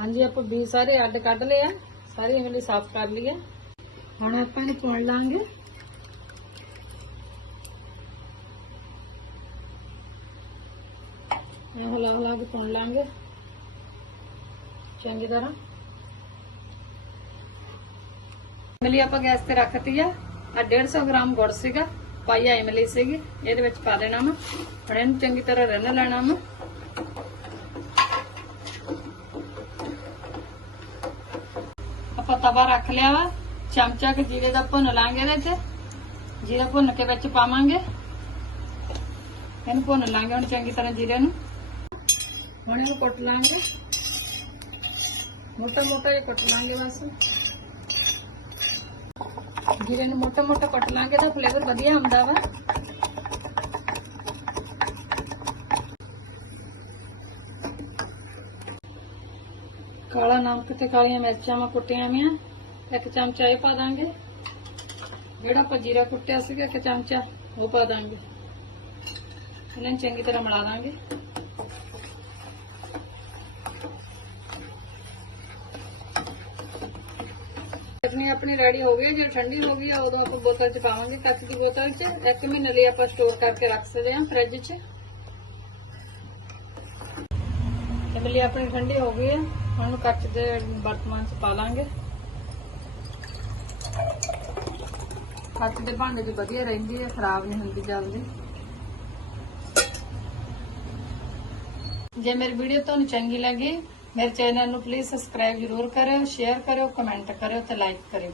ਹਾਂਜੀ, ਆਪਾਂ ਬੀ ਸਾਰੇ ਅੱਡ ਕੱਢ ਲਏ ਆ। ਸਾਰੇ ਇਮਲੀ ਸਾਫ਼ ਕਰ ਲਈਏ। ਹੁਣ ਆਪਾਂ ਇਹਨੂੰ ਪੁਣ ਲਾਂਗੇ। ਇਹ ਹਲਾ ਹਲਾ ਕੇ ਪੁਣ ਲਾਂਗੇ। ਚੰਗੀ ਤਰ੍ਹਾਂ। ਇਮਲੀ ਆਪਾਂ ਗੈਸ ਤੇ ਰੱਖਤੀ ਆ। ਆ 150 ਗ੍ਰਾਮ ਗੁੜ ਸੀਗਾ। ਪਾਈਆ ਇਮਲੀ ਸੀਗੀ। ਇਹਦੇ ਵਿੱਚ ਪਾ ਦੇਣਾ ਵਾ। ਹੁਣ ਇਹਨੂੰ ਚੰਗੀ ਤਰ੍ਹਾਂ ਰਿੰਨ ਲੈਣਾ ਵਾ। ਆਪਾਂ ਤਵਾ ਰੱਖ ਲਿਆ ਵਾ, ਚਮਚਾ ਕੇ ਜੀਰੇ ਦਾ ਭੁੰਨ ਲਾਂਗੇ ਇਹਦੇ ਚ। ਜੀਰਾ ਭੁੰਨ ਕੇ ਵਿੱਚ ਪਾਵਾਂਗੇ। ਇਹਨੂੰ ਭੁੰਨ ਲਾਂਗੇ ਹੁਣ ਚੰਗੀ ਤਰ੍ਹਾਂ ਜੀਰੇ ਨੂੰ। ਹੁਣ ਇਹਨੂੰ ਕੁੱਟ ਲਾਂਗੇ। ਮੋਟਾ ਮੋਟਾ ਜਿਹਾ ਕੁੱਟ ਲਾਂਗੇ ਬਸ। ਜੀਰੇ ਨੂੰ ਮੋਟਾ ਮੋਟਾ ਕੁੱਟ ਲਾਂਗੇ ਤਾਂ ਫਲੇਵਰ ਵਧੀਆ ਆਉਂਦਾ ਵਾ। ਕਾਲਾ ਨਮਕ ਤੇ ਕਾਲੀਆਂ ਮਿਰਚਾਂ ਮੈਂ ਕੁੱਟੀਆਂ ਵੀਆਂ ਇੱਕ ਚਮਚਾ ਇਹ ਪਾ ਦਾਂਗੇ। ਜਿਹੜਾ ਆਪਾਂ ਜੀਰਾ ਕੁੱਟਿਆ ਸੀਗਾ, ਇੱਕ ਚਮਚਾ ਉਹ ਪਾ ਦਾਂਗੇ। ਇਹਨਾਂ ਨੂੰ ਚੰਗੀ ਤਰ੍ਹਾਂ ਮਿਲਾ ਦਾਂਗੇ। ਚਟਨੀ ਆਪਣੀ ਰੈਡੀ ਹੋ ਗਈ ਹੈ। ਜੇ ਠੰਡੀ ਹੋ ਗਈ ਆ, ਉਦੋਂ ਆਪਾਂ ਬੋਤਲ ਚ ਪਾਵਾਂਗੇ, ਕੱਚ ਦੀ ਬੋਤਲ ਚ। ਇੱਕ ਮਹੀਨੇ ਲਈ ਆਪਾਂ ਸਟੋਰ ਕਰਕੇ ਰੱਖ ਸਕਦੇ ਹਾਂ ਫ੍ਰਿਜ ਚ। ਇਮਲੀ ਆਪਣੀ ਠੰਡੀ ਹੋ ਗਈ ਹੈ ਹੁਣ ਕੱਚ ਦੇ ਬਰਤਮਾਨ ਚ ਪਾ ਲਾਂਗੇ। ਕੱਚ ਦੇ ਭਾਂਡੇ ਦੀ ਵਧੀਆ ਰਹਿੰਦੀ ਹੈ, ਖਰਾਬ ਨਹੀਂ ਹੁੰਦੀ ਜਲਦੀ। ਜੇ ਮੇਰੀ ਵੀਡੀਓ ਤੁਹਾਨੂੰ ਚੰਗੀ ਲੱਗੀ, ਮੇਰੇ ਚੈਨਲ ਨੂੰ ਪਲੀਜ਼ ਸਬਸਕ੍ਰਾਈਬ ਜ਼ਰੂਰ ਕਰਿਓ ਸ਼ੇਅਰ ਕਰਿਓ ਕਮੈਂਟ ਕਰਿਓ ਤੇ ਲਾਈਕ ਕਰਿਓ।